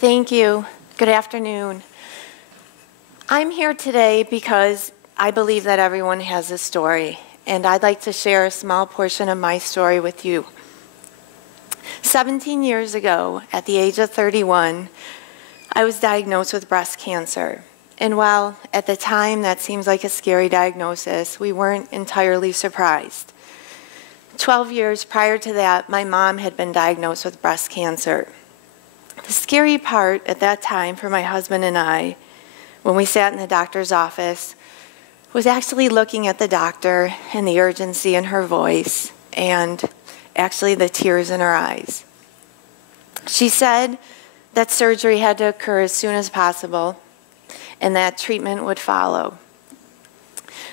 Thank you. Good afternoon. I'm here today because I believe that everyone has a story, and I'd like to share a small portion of my story with you. 17 years ago, at the age of 31, I was diagnosed with breast cancer. And while at the time that seems like a scary diagnosis, we weren't entirely surprised. 12 years prior to that, my mom had been diagnosed with breast cancer. The scary part at that time for my husband and I, when we sat in the doctor's office, was actually looking at the doctor and the urgency in her voice and actually the tears in her eyes. She said that surgery had to occur as soon as possible and that treatment would follow.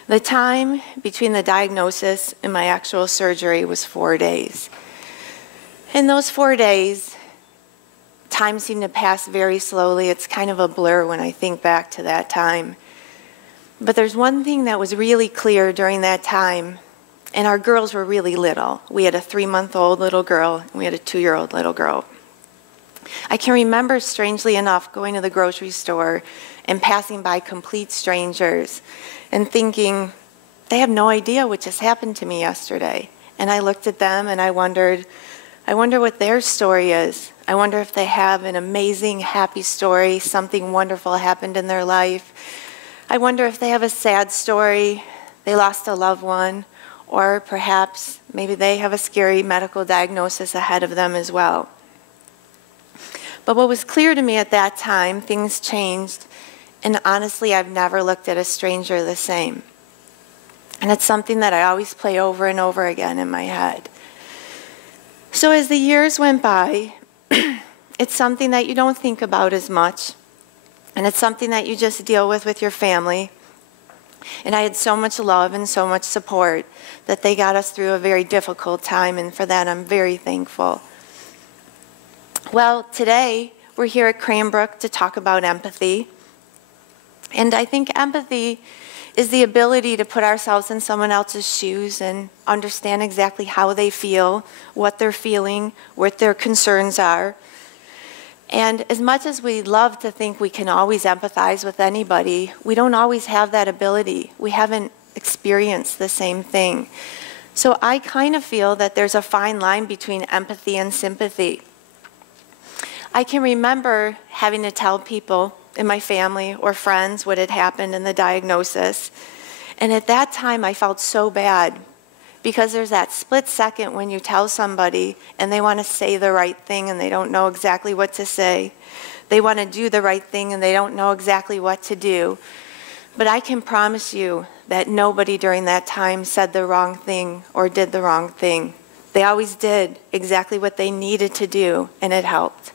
The time between the diagnosis and my actual surgery was 4 days. In those 4 days, time seemed to pass very slowly. It's kind of a blur when I think back to that time. But there's one thing that was really clear during that time, and our girls were really little. We had a 3-month-old little girl, and we had a 2-year-old little girl. I can remember, strangely enough, going to the grocery store and passing by complete strangers and thinking, they have no idea what just happened to me yesterday. And I looked at them and I wonder what their story is. I wonder if they have an amazing, happy story, something wonderful happened in their life. I wonder if they have a sad story, they lost a loved one, or perhaps maybe they have a scary medical diagnosis ahead of them as well. But what was clear to me at that time, things changed, and honestly, I've never looked at a stranger the same. And it's something that I always play over and over again in my head. So as the years went by, it's something that you don't think about as much, and it's something that you just deal with your family. And I had so much love and so much support that they got us through a very difficult time, and for that I'm very thankful. Well, today we're here at Cranbrook to talk about empathy. And I think empathy is the ability to put ourselves in someone else's shoes and understand exactly how they feel, what they're feeling, what their concerns are. And as much as we love to think we can always empathize with anybody, we don't always have that ability. We haven't experienced the same thing. So I kind of feel that there's a fine line between empathy and sympathy. I can remember having to tell people in my family or friends what had happened in the diagnosis. And at that time, I felt so bad because there's that split second when you tell somebody and they want to say the right thing and they don't know exactly what to say. They want to do the right thing and they don't know exactly what to do. But I can promise you that nobody during that time said the wrong thing or did the wrong thing. They always did exactly what they needed to do, and it helped.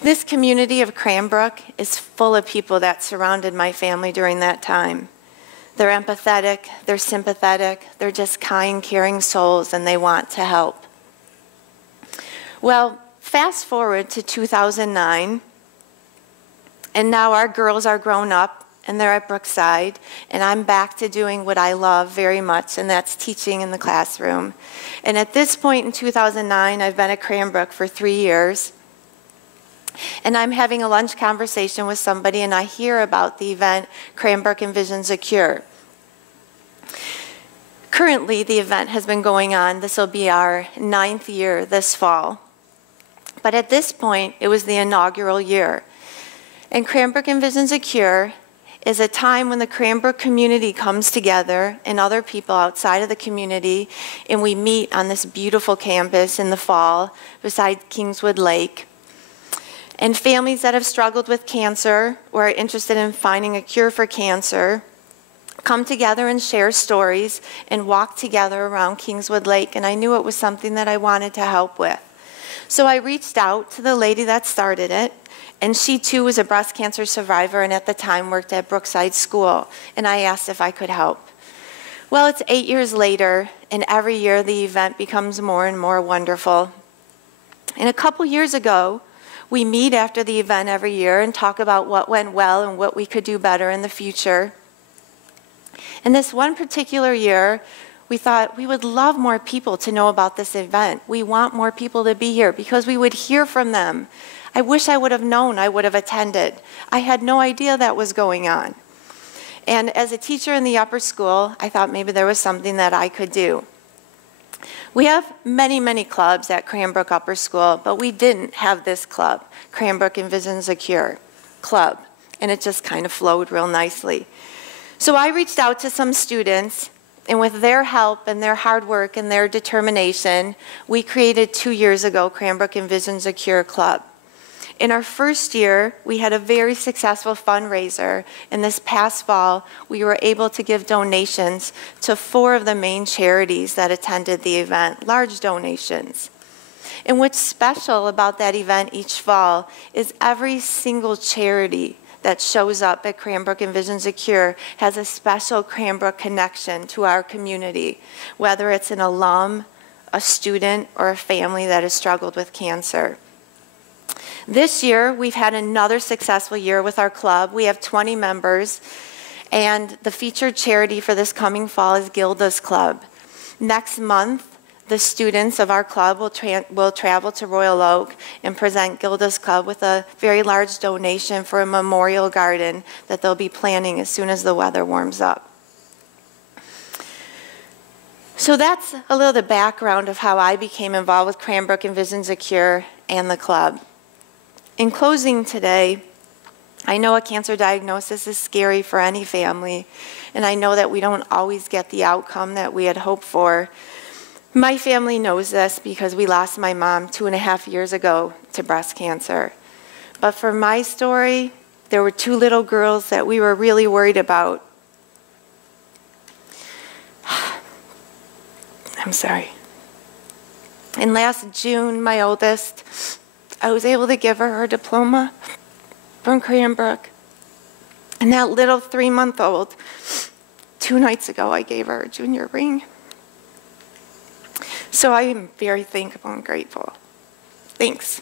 This community of Cranbrook is full of people that surrounded my family during that time. They're empathetic, they're sympathetic, they're just kind, caring souls, and they want to help. Well, fast forward to 2009, and now our girls are grown up, and they're at Brookside, and I'm back to doing what I love very much, and that's teaching in the classroom. And at this point in 2009, I've been at Cranbrook for 3 years. And I'm having a lunch conversation with somebody, and I hear about the event, Cranbrook Envisions a Cure. Currently, the event has been going on. This will be our 9th year this fall. But at this point, it was the inaugural year. And Cranbrook Envisions a Cure is a time when the Cranbrook community comes together and other people outside of the community, and we meet on this beautiful campus in the fall beside Kingswood Lake. And families that have struggled with cancer or are interested in finding a cure for cancer come together and share stories and walk together around Kingswood Lake. And I knew it was something that I wanted to help with. So I reached out to the lady that started it, and she too was a breast cancer survivor and at the time worked at Brookside School. And I asked if I could help. Well, it's 8 years later, and every year the event becomes more and more wonderful. And a couple years ago, we meet after the event every year and talk about what went well and what we could do better in the future. And this one particular year, we thought we would love more people to know about this event. We want more people to be here because we would hear from them. I wish I would have known I would have attended. I had no idea that was going on. And as a teacher in the upper school, I thought maybe there was something that I could do. We have many, many clubs at Cranbrook Upper School, but we didn't have this club, Cranbrook Envisions a Cure Club, and it just kind of flowed real nicely. So I reached out to some students, and with their help and their hard work and their determination, we created 2 years ago Cranbrook Envisions a Cure Club. In our first year, we had a very successful fundraiser, and this past fall, we were able to give donations to 4 of the main charities that attended the event, large donations. And what's special about that event each fall is every single charity that shows up at Cranbrook Envisions a Cure has a special Cranbrook connection to our community, whether it's an alum, a student, or a family that has struggled with cancer. This year, we've had another successful year with our club. We have 20 members, and the featured charity for this coming fall is Gilda's Club. Next month, the students of our club will travel to Royal Oak and present Gilda's Club with a very large donation for a memorial garden that they'll be planning as soon as the weather warms up. So that's a little the background of how I became involved with Cranbrook Envisions a Cure and the club. In closing today, I know a cancer diagnosis is scary for any family, and I know that we don't always get the outcome that we had hoped for. My family knows this because we lost my mom 2.5 years ago to breast cancer. But for my story, there were 2 little girls that we were really worried about. I'm sorry. And last June, my oldest, I was able to give her diploma from Cranbrook. And that little 3-month-old, 2 nights ago, I gave her a junior ring. So I am very thankful and grateful. Thanks.